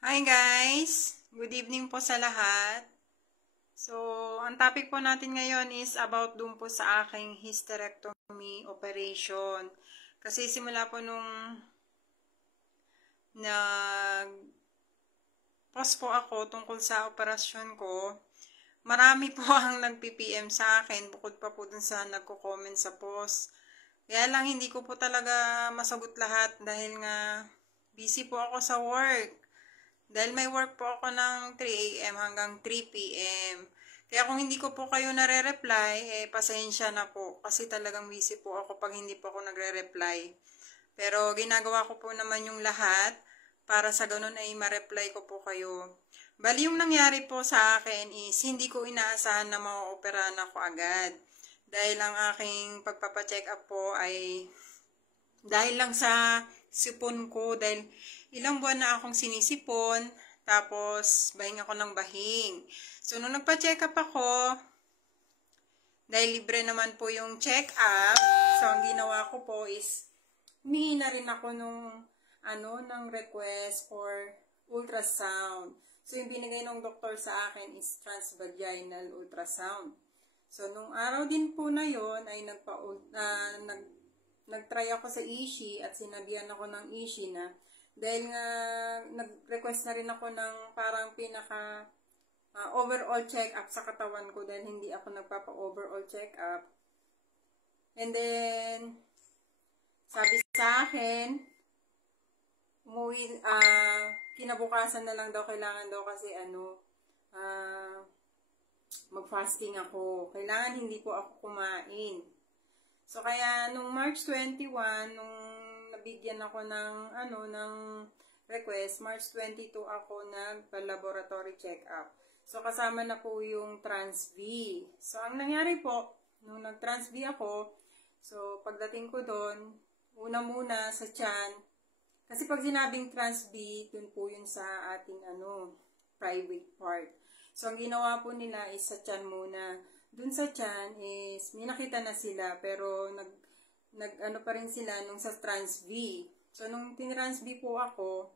Hi guys! Good evening po sa lahat. So, ang topic po natin ngayon is about dun po sa aking hysterectomy operation. Kasi simula po nung nag-post po ako tungkol sa operasyon ko, marami po ang nag-PPM sa akin bukod pa po dun sa nagko-comment sa post. Kaya lang hindi ko po talaga masagot lahat dahil nga busy po ako sa work. Dahil may work po ako ng 3 AM hanggang 3 PM. Kaya kung hindi ko po kayo nare-reply, pasensya na po. Kasi talagang busy po ako pag hindi po ako nagre-reply. Pero ginagawa ko po naman yung lahat para sa ganun ay ma-reply ko po kayo. Bali yung nangyari po sa akin is hindi ko inaasahan na ma-operahan ako agad. Dahil ang aking pagpapacheck up po ay dahil lang sa sipon ko, dahil ilang buwan na akong sinisipon, tapos bahing ako ng bahing. So, nung nagpa-check up ako, dahil libre naman po yung check up, so ang ginawa ko po is, humingi na rin ako ng request for ultrasound. So, yung binigay ng doktor sa akin is transvaginal ultrasound. So, nung araw din po na yon ay nag-try ako sa Ishi at sinabihan ako ng Ishi na dahil nga nag-request na rin ako ng parang pinaka overall check-up sa katawan ko dahil hindi ako nagpapa-overall check-up. And then, sabi sa akin, kinabukasan na lang daw, kailangan daw kasi mag-fasting ako. Kailangan hindi po ako kumain. So, kaya nung March 21, nung nabigyan ako ng request, March 22 ako nagpa-laboratory check-up. So, kasama na po yung Trans-V. So, ang nangyari po, nung nag-Trans-V ako, so, pagdating ko doon, una muna sa tiyan, kasi pag sinabing Trans-V, dun po yun sa ating private part. So, ang ginawa po nila is sa tiyan muna. Dun sa tiyan is, may nakita na sila, pero pa rin sila nung sa Trans-V. So, nung tin-Trans-V po ako,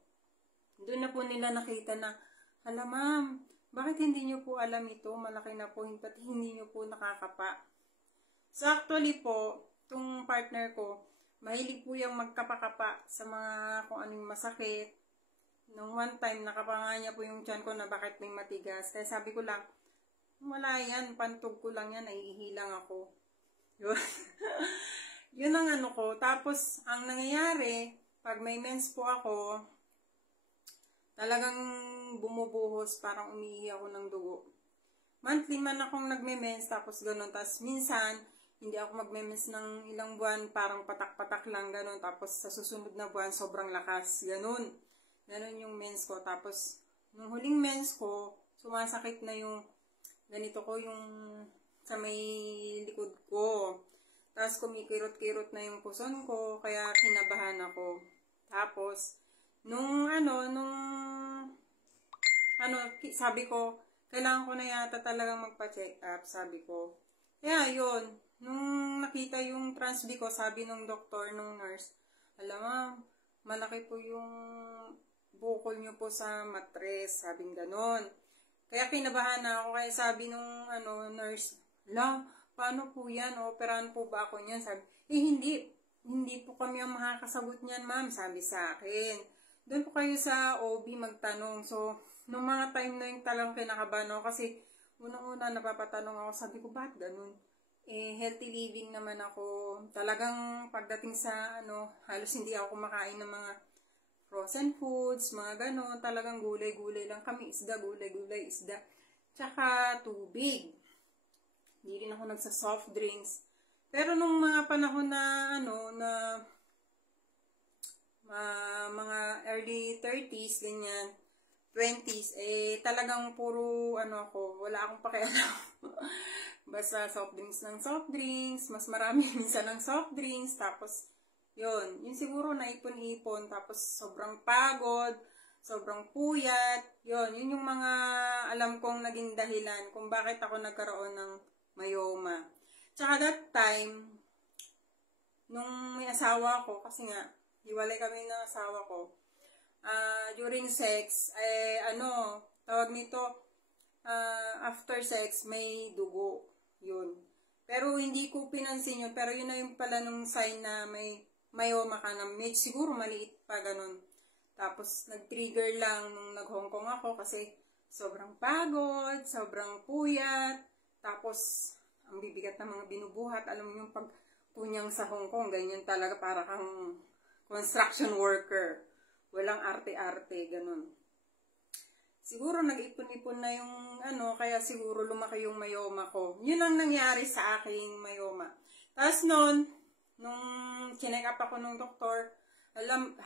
dun na po nila nakita na, hala ma'am, bakit hindi nyo po alam ito? Malaki na po, hindi nyo po nakakapa. So, actually po, itong partner ko, mahilig po yung magkapa-kapa sa mga kung anong masakit. Nung one time, nakapanga niya po yung tiyan ko na bakit may matigas. Kaya sabi ko lang, wala yan, pantog ko lang yan, naiihilang ako. Yun. Yun ang ko. Tapos, ang nangyayari, pag may mens po ako, talagang bumubuhos, parang umiihi ako ng dugo. Monthly man akong nagme-mens, tapos ganun. Tapos minsan, hindi ako magme-mens ng ilang buwan, parang patak-patak lang, ganun. Tapos sa susunod na buwan, sobrang lakas, ganun. Ganun yung mens ko. Tapos, nung huling mens ko, sumasakit na yung ganito ko, yung sa may likod ko. Tapos kumikirot-kirot na yung puson ko, kaya kinabahan ako. Tapos, sabi ko, kailangan ko na yata talagang magpa-check up, sabi ko. Kaya yun, nung nakita yung Trans-V ko, sabi nung doktor, nung nurse, alam mo, malaki po yung bukol nyo po sa matres, sabing ganon. Kaya kinabahan na ako, kaya sabi nung nurse, paano po yan? Operahan po ba ako niyan? Sabi, hindi po kami ang makakasagot niyan, ma'am, sabi sa akin. Doon po kayo sa OB magtanong. So, nung mga time na yung talang kinakabahan ako, kasi unang-una napapatanong ako, sabi ko, ba't ganun? Healthy living naman ako. Talagang pagdating sa halos hindi ako kumakain ng mga frozen foods, mga gano'n, talagang gulay-gulay lang kami, isda, gulay-gulay, isda. Tsaka tubig. Hindi rin ako nagsa-soft drinks. Pero nung mga panahon na, mga early 30s, ganyan, 20s, talagang puro, ako, wala akong pakialam. Basta soft drinks ng soft drinks, mas marami minsan ng soft drinks, tapos, yun siguro naipon-ipon, tapos sobrang pagod, sobrang puyat, yun yung mga alam kong naging dahilan kung bakit ako nagkaroon ng myoma. Tsaka that time, nung may asawa ko, kasi nga, hiwalay kami ng asawa ko, during sex, tawag nito, after sex, may dugo. Yun. Pero hindi ko pinansin yun. Pero yun na yung pala nung sign na may myoma ka na. Siguro maliit pa ganun. Tapos nag-trigger lang nung nag-Hong Kong ako kasi sobrang pagod, sobrang puyat. Tapos ang bibigat ng mga binubuhat. Alam mo yung pagpunyang sa Hong Kong, ganyan talaga para kang construction worker. Walang arte-arte, ganun. Siguro nag-ipon-ipon na yung kaya siguro lumaki yung myoma ko. Yun ang nangyari sa aking myoma. Tapos nung chinek up ako ng doktor,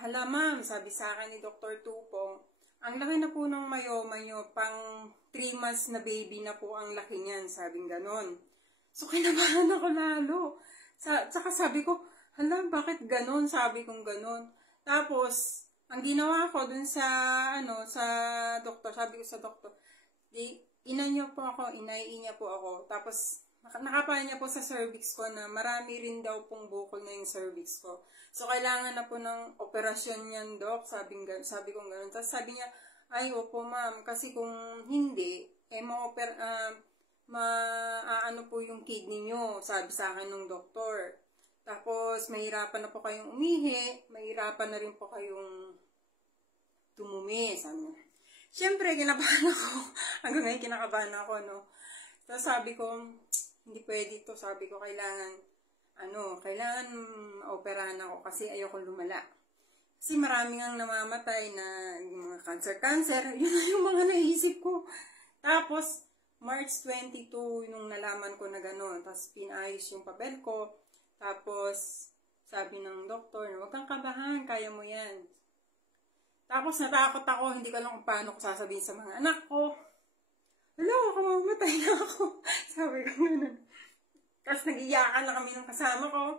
hala ma'am, sabi sa akin ni Dr. Tupong, ang laki na po ng myoma nyo, pang 3 months na baby na po ang laki niyan, sabing ganon. So kinabahan ako lalo. Tsaka sabi ko, hala, bakit ganon? Sabi kong ganon. Tapos, ang ginawa ko dun sa doktor, sabi ko sa doktor, inai niya po ako. Tapos, nakapaya niya po sa cervix ko na marami rin daw pong bukol na yung cervix ko. So, kailangan na po ng operasyon yan, Dok. Sabi ko gano'n. Tapos sabi niya, ay, opo ma'am, kasi kung hindi, maano po yung kidney niyo, sabi sa akin ng doktor. Tapos, mahirapan na po kayong umihi, mahirapan na rin po kayong tumumi, sabi niya. Siyempre, kinabahan ako. Hanggang ngayon, kinakabahan ako, no? Tapos sabi ko, hindi pwede ito. Sabi ko, kailangan operahan ako kasi ayoko lumala. Kasi maraming ang namamatay na yung mga cancer. Yun na yung mga naisip ko. Tapos, March 22, nung nalaman ko na gano'n. Tapos, pinayos yung papel ko. Tapos, sabi ng doktor, huwag kang kabahan, kaya mo yan. Tapos, natakot ako, hindi ko alam kung paano ko sasabihin sa mga anak ko. Hello, mamatay na ako. Sabi ko gano'n. Tapos, nag-iyakan na kami ng kasama ko.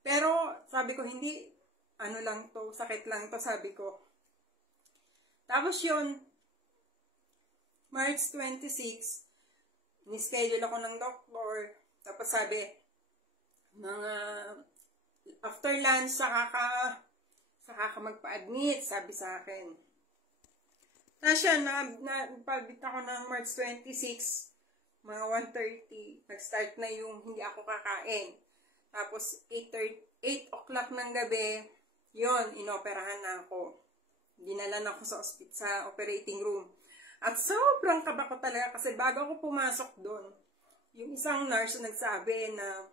Pero, sabi ko, hindi, lang to, sakit lang to, sabi ko. Tapos yun, March 26, ni-schedule ako ng doktor. Tapos sabi, after lunch, saka ka magpa-admit, sabi sa akin. Tapos yan, nagpabit ako ng March 26, mga 1:30, nag-start na yung hindi ako kakain. Tapos 8 o'clock ng gabi, yon, inoperahan na ako. Dinala na ako sa operating room. At sobrang kaba ko talaga kasi bago ako pumasok doon, yung isang nurse nagsabi na,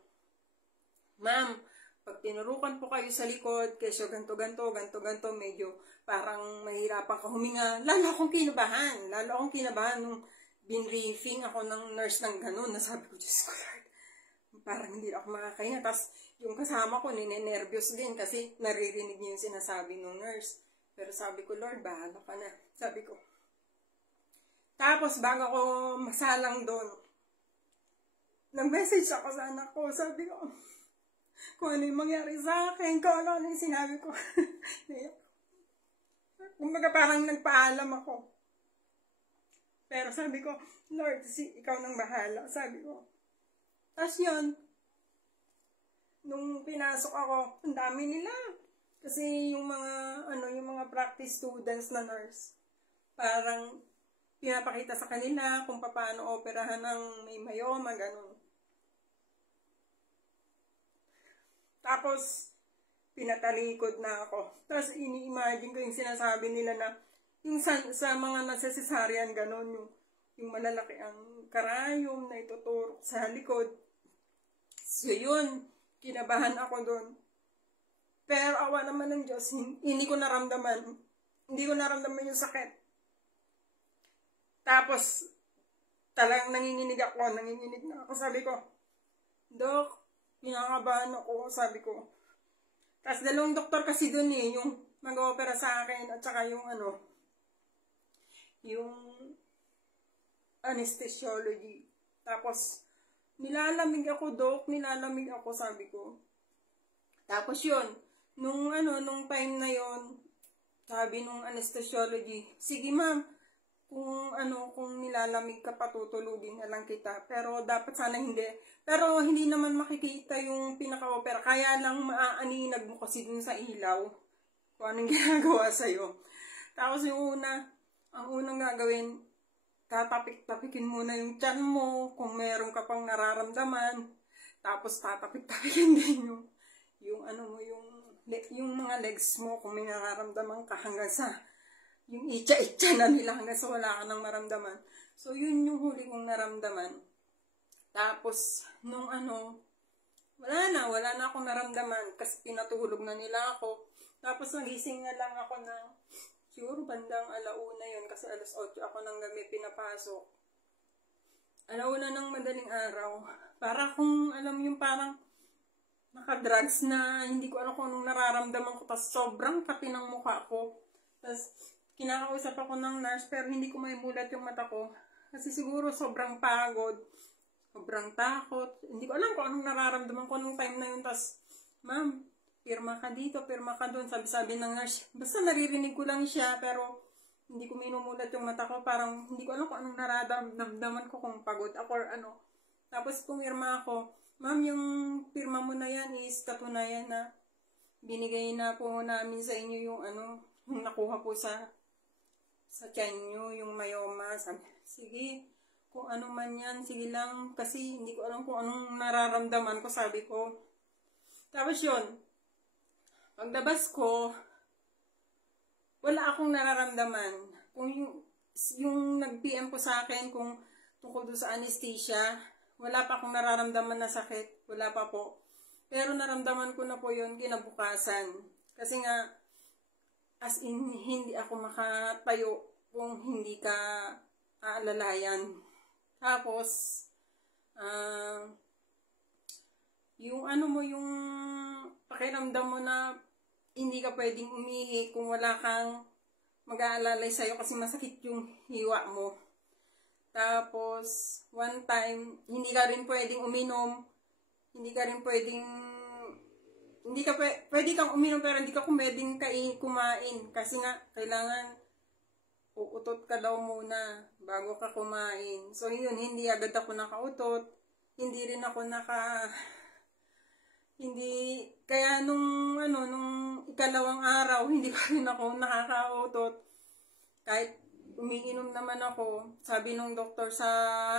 ma'am, pag tinurukan po kayo sa likod, kesyo ganto, medyo parang mahirapan ka huminga. Lalo akong kinabahan nung binriefing ako ng nurse ng ganun. Nasabi ko, Diyos ko, Lord, parang hindi ako makakahinga. Tapos yung kasama ko, ninenervyos din kasi naririnig niya yung sinasabi ng nurse. Pero sabi ko, Lord, bahala ka na. Sabi ko. Tapos bago ako masalang doon, nag-message ako sa anak ko. Sabi ko, kung ano yung mangyari sa akin, kung ano yung sinabi ko. Kumbaga parang nagpaalam ako. Pero sabi ko, Lord, ikaw nang bahala. Sabi ko. Tapos yun, nung pinasok ako, ang dami nila. Kasi yung mga practice students na nurse, parang pinapakita sa kanila kung paano operahan ng may myoma, ganun. Tapos, pinatalikod na ako. Tapos, ini-imagine ko yung sinasabi nila na, yung sa mga nasa-cesarean, ganun, yung malalaki ang karayom na ituturok sa likod. So, yun, kinabahan ako doon. Pero, awa naman ng Diyos, hindi ko naramdaman yung sakit. Tapos, talagang nanginginig na ako. Sabi ko, Dok, pinakabahan ako, sabi ko. Tapos, dalawang doktor kasi doon yung mag-opera sa akin, at saka yung anesthesiology. Tapos, nilalamig ako, Dok, sabi ko. Tapos yun, nung time na yon, sabi nung anesthesiology, sige ma'am, kung nilalamig ka, patutulugin na lang kita. Pero dapat sana hindi. Pero hindi naman makikita yung pinaka-opera. Kaya lang maaaninag mo kasi dun sa ilaw kung anong ginagawa sa'yo. Tapos ang unang gagawin, tatapik-tapikin muna yung tiyan mo kung meron ka pang nararamdaman. Tapos tatapik-tapikin din yung mga legs mo kung may nararamdaman ka hanggang sa yung itcha-itcha na nila hanggang sa wala ka nang maramdaman. So, yun yung huli kong naramdaman. Tapos, wala na akong naramdaman kasi pinatulog na nila ako. Tapos, nagising na lang ako ng siguro bandang 1:00 yun kasi 8:00 ako ng gabi pinapasok. 1:00 ng madaling araw. Para kung alam yung parang naka-drugs na hindi ko alam kung anong nararamdaman ko. Tapos sobrang kapi ng mukha ko. Tapos kinakausap ako ng nurse pero hindi ko maimulat yung mata ko. Kasi siguro sobrang pagod. Sobrang takot. Hindi ko alam kung anong nararamdaman ko nung time na yun. Tapos, ma'am, pirma ka dito, pirma ka doon. Sabi ng nurse. Basta naririnig ko lang siya pero hindi ko minumulat yung mata ko. Parang hindi ko alam kung anong nararamdaman ko kung pagod ako or ano. Tapos pumirma ako. Ma'am, yung pirma mo na yan is katunayan na binigay na po namin sa inyo yung yung nakuha po sa tiyan nyo, yung myoma. Sabi, sige, kung ano man yan, sige lang. Kasi hindi ko alam kung anong nararamdaman ko, sabi ko. Tapos yun, paglabas ko, wala akong nararamdaman. Kung yung nag-PM po sa akin, kung tungkol doon sa anesthesia, wala pa akong nararamdaman na sakit. Wala pa po. Pero naramdaman ko na po yun kinabukasan. Kasi nga, as in, hindi ako makatayo kung hindi ka aalalayan. Tapos, yung yung pakiramdam mo na hindi ka pwedeng umihi kung wala kang mag-aalalay sa'yo kasi masakit yung hiwa mo. Tapos, one time, hindi ka rin pwedeng uminom, pwede kang uminom pero hindi ka pwedeng kumain kasi nga, kailangan uutot ka daw muna bago ka kumain. So, yun, hindi agad ako nakautot. Hindi rin ako kaya nung ikalawang araw, hindi pa rin ako nakakautot. Kahit umiinom naman ako, sabi nung doktor sa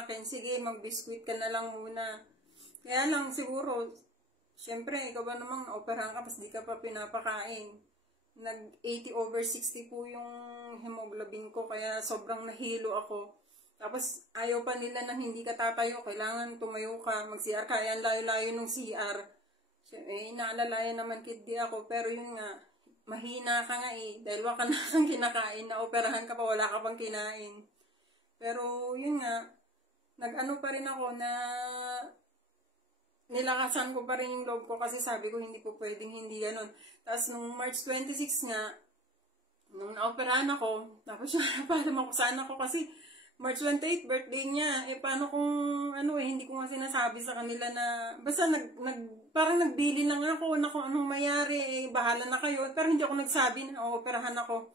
akin, sige, mag-biscuit ka na lang muna. Kaya lang, siguro, syempre, ikaw ba namang naoperahan ka, pas di ka pa pinapakain. Nag-80/60 po yung hemoglobin ko, kaya sobrang nahilo ako. Tapos, ayaw pa nila na hindi ka tatayo, kailangan tumayo ka, mag-CR ka, ayan layo-layo nung CR. Naalalayan naman kid ako, pero yun nga, mahina ka nga dahil wala ka na kang kinakain, na operahan ka pa, wala ka pang kinain. Pero yun nga, nag-ano pa rin ako na nilakasan ko pa rin yung loob ko kasi sabi ko hindi po pwedeng hindi ganun. Tapos nung March 26 nga, nung naoperahan ako, tapos napalam ako sa anak ko kasi March 28, birthday niya. Paano kung hindi ko nga sinasabi sa kanila na, basta parang nagbili lang ako na kung anong mayari, bahala na kayo. Pero hindi ako nagsabi na operahan ako.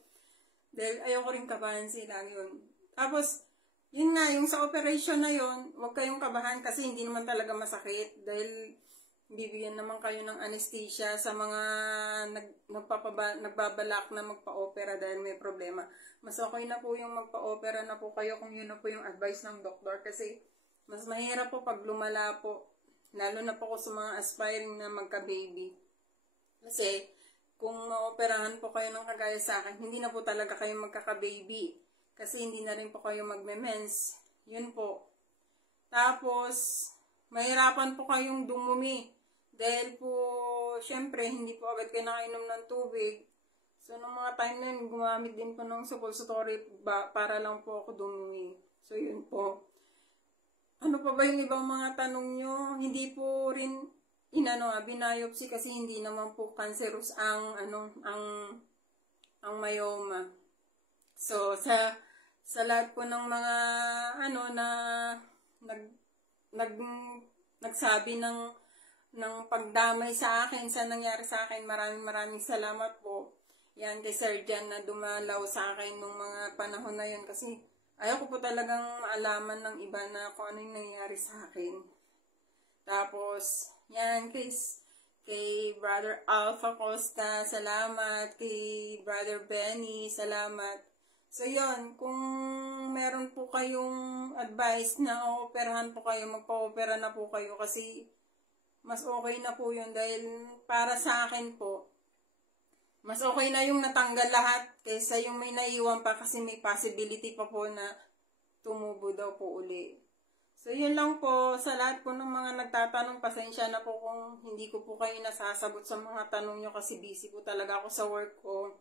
Dahil ayoko rin kabahan sila yun. Tapos, yun nga, yung sa operation na yun, huwag kayong kabahan kasi hindi naman talaga masakit. Dahil bibigyan naman kayo ng anesthesia sa mga nagbabalak na magpa-opera dahil may problema. Mas okay na po yung magpa-opera na po kayo kung yun na po yung advice ng doktor kasi mas mahirap po pag lumala po. Lalo na po ko sa mga aspiring na magka-baby. Kasi kung maoperahan po kayo ng kagaya sa akin, hindi na po talaga kayo magkaka-baby. Kasi hindi na rin po kayo magme-mens. Yun po. Tapos, mahirapan po kayong dumumi. Dahil po, syempre, hindi po agad kayo nakainom ng tubig. So, nung mga time na yun, gumamit din po ng suppository para lang po ako dumumi. So, yun po. Ano pa ba yung ibang mga tanong nyo? Hindi po rin binayopsy kasi hindi naman po cancerous ang myoma. So, sa lahat po ng mga nagsabi ng pagdamay sa akin, sa nangyari sa akin, maraming salamat po. Yan kay Sir Jan na dumalaw sa akin nung mga panahon na yun kasi ayaw ko po talagang maalaman ng iba na kung ano yung nangyari sa akin. Tapos, yan, kay Brother Alpha Costa, salamat. Kay Brother Benny, salamat. So, yun, kung meron po kayong advice na operahan po kayo, magpa-opera na po kayo kasi mas okay na po yun dahil para sa akin po, mas okay na yung natanggal lahat kaysa yung may naiwan pa kasi may possibility pa po na tumubo daw po uli. So, yun lang po. Sa lahat po ng mga nagtatanong, pasensya na po kung hindi ko po kayo nasasagot sa mga tanong nyo kasi busy po talaga ako sa work ko.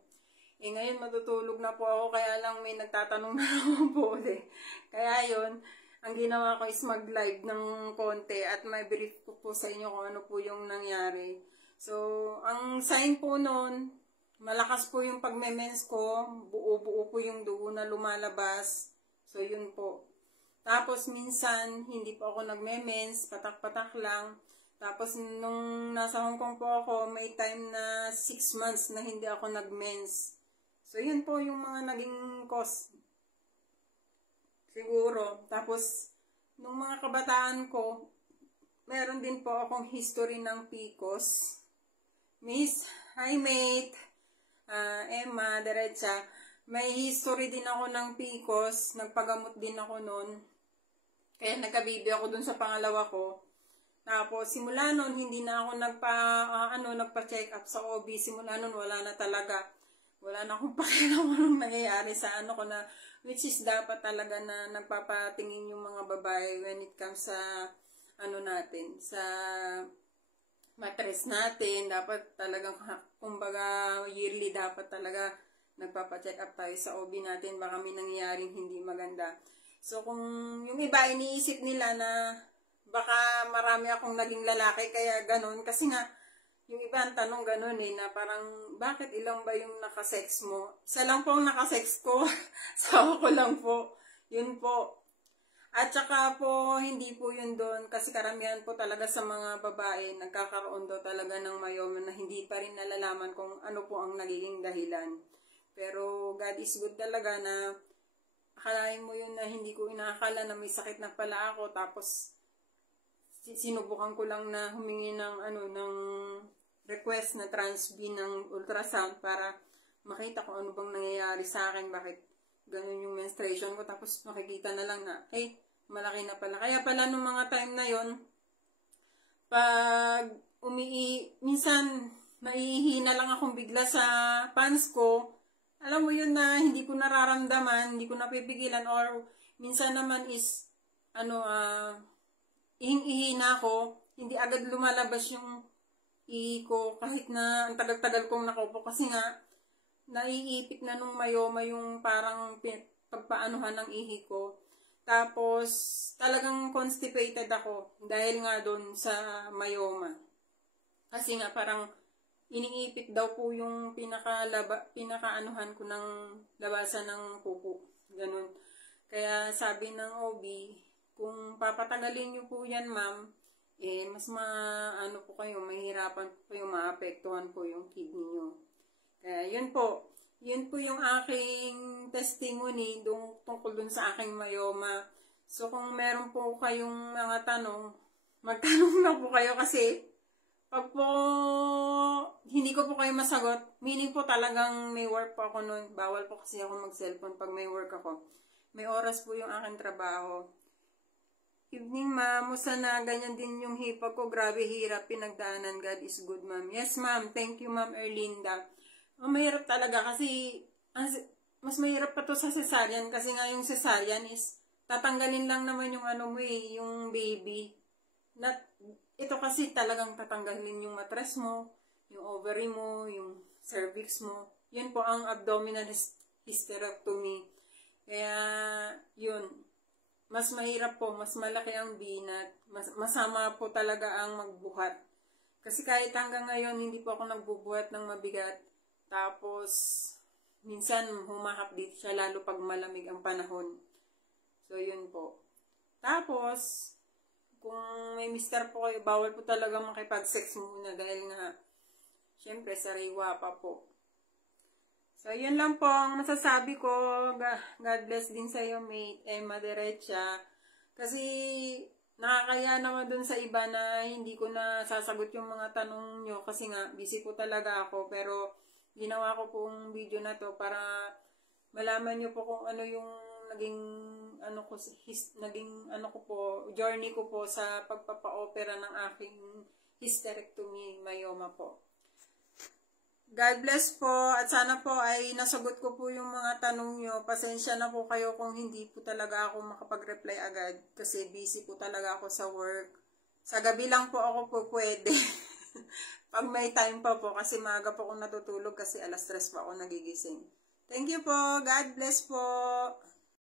Ngayon matutulog na po ako, kaya lang may nagtatanong na naman po ulit. Kaya yun, ang ginawa ko is mag-live ng konti at may brief ko po sa inyo kung ano po yung nangyari. So, ang sign po nun, malakas po yung pagme-mens ko, buo-buo po yung dugo na lumalabas. So, yun po. Tapos, minsan, hindi po ako nagme-mens, patak-patak lang. Tapos, nung nasa Hong Kong po ako, may time na 6 months na hindi ako nag-mens. So, yun po yung mga naging cause. Siguro. Tapos, nung mga kabataan ko, meron din po akong history ng PCOS. Miss, hi mate, Emma, Derecha. May history din ako ng PCOS. Nagpagamot din ako noon. Kaya nagka-baby ako dun sa pangalawa ko. Tapos, simula nun, hindi na ako nagpa-check up sa OB. Simula nun, wala na talaga. Wala na akong pakialam anong nangyayari sa ano ko na, which is dapat talaga na nagpapatingin yung mga babae when it comes sa, natin, sa mattress natin. Dapat talagang, kumbaga, yearly dapat talaga nagpapa-check up tayo sa OB natin. Baka may nangyayaring hindi maganda. So, kung yung iba iniisip nila na baka marami akong naging lalaki, kaya ganun. Kasi nga, yung iba ang tanong ganun na parang, bakit ilang ba yung nakasex mo? Isa lang po ang nakasex ko. Sawa ko lang po. Yun po. At saka po, hindi po yun doon. Kasi karamihan po talaga sa mga babae, nagkakaroon daw talaga ng myoma na hindi pa rin nalalaman kung ano po ang nagiging dahilan. Pero God is good talaga na akalain mo yun na hindi ko inaakala na may sakit na pala ako. Tapos, sinubukan ko lang na humingi ng, ng request na trans-B ng ultrasound para makita kung ano bang nangyayari sa akin. Bakit ganun yung menstruation ko. Tapos, makikita na lang na, malaki na pala. Kaya pala nung mga time na yon pag minsan, naihihina lang akong bigla sa pants ko. Alam mo yun na hindi ko nararamdaman, hindi ko napipigilan, or minsan naman is, ihing-ihina ko, hindi agad lumalabas yung ihi ko, kahit na ang tagal-tagal kong nakaupo, kasi nga, naiipit na nung myoma yung parang pagpaanuhan ng ihi ko. Tapos, talagang constipated ako, dahil nga doon sa myoma. Kasi nga, parang, iniipit daw po yung pinakaanuhan ko ng labasan ng pupo. Ganun. Kaya sabi ng OB, kung papatagalin nyo po yan, ma'am, mas po kayo, mahirapan po kayo, maapektuhan po yung kidney nyo. Kaya yun po. Yun po yung aking testimony tungkol dun sa aking myoma. So kung meron po kayong mga tanong, magtanong na po kayo kasi pag po hindi ko po kayo masagot, meaning po talagang may work po ako nun. Bawal po kasi ako mag-cellphone pag may work ako. May oras po yung aking trabaho. Evening, ma'am. Musta na? Ganyan din yung hipag ko. Grabe hirap pinagdaanan. God is good, ma'am. Yes, ma'am. Thank you, ma'am Erlinda. Mahirap talaga kasi mas mahirap pa to sa cesarean kasi nga yung cesarean is tatanggalin lang naman yung yung baby. Ito kasi talagang tatanggalin yung mattress mo, yung ovary mo, yung cervix mo. Yun po ang abdominal hysterectomy. Kaya, yun. Mas mahirap po, mas malaki ang binat. Masama po talaga ang magbuhat. Kasi kahit hanggang ngayon, hindi po ako nagbubuhat ng mabigat. Tapos, minsan humahapdit siya lalo pag malamig ang panahon. So, yun po. Tapos, kung may mister po kayo, bawal po talaga makipag-sex muna dahil nga, syempre, sariwa pa po. So, yun lang po ang masasabi ko. God bless din sa iyo, mate, Emma Derecha. Kasi, nakakaya naman dun sa iba na hindi ko na sasagot yung mga tanong nyo kasi nga busy po talaga ako, pero ginawa ko pong video na to para malaman nyo po kung ano yung naging ano ko po, journey ko po sa pagpapa-opera ng aking hysterectomy myoma po. God bless po, at sana po ay nasagot ko po yung mga tanong nyo. Pasensya na po kayo kung hindi po talaga ako makapag-reply agad kasi busy po talaga ako sa work. Sa gabi lang po ako po pwede. Pag may time pa po kasi maaga po akong natutulog kasi alas 3 pa ako nagigising. Thank you po. God bless po.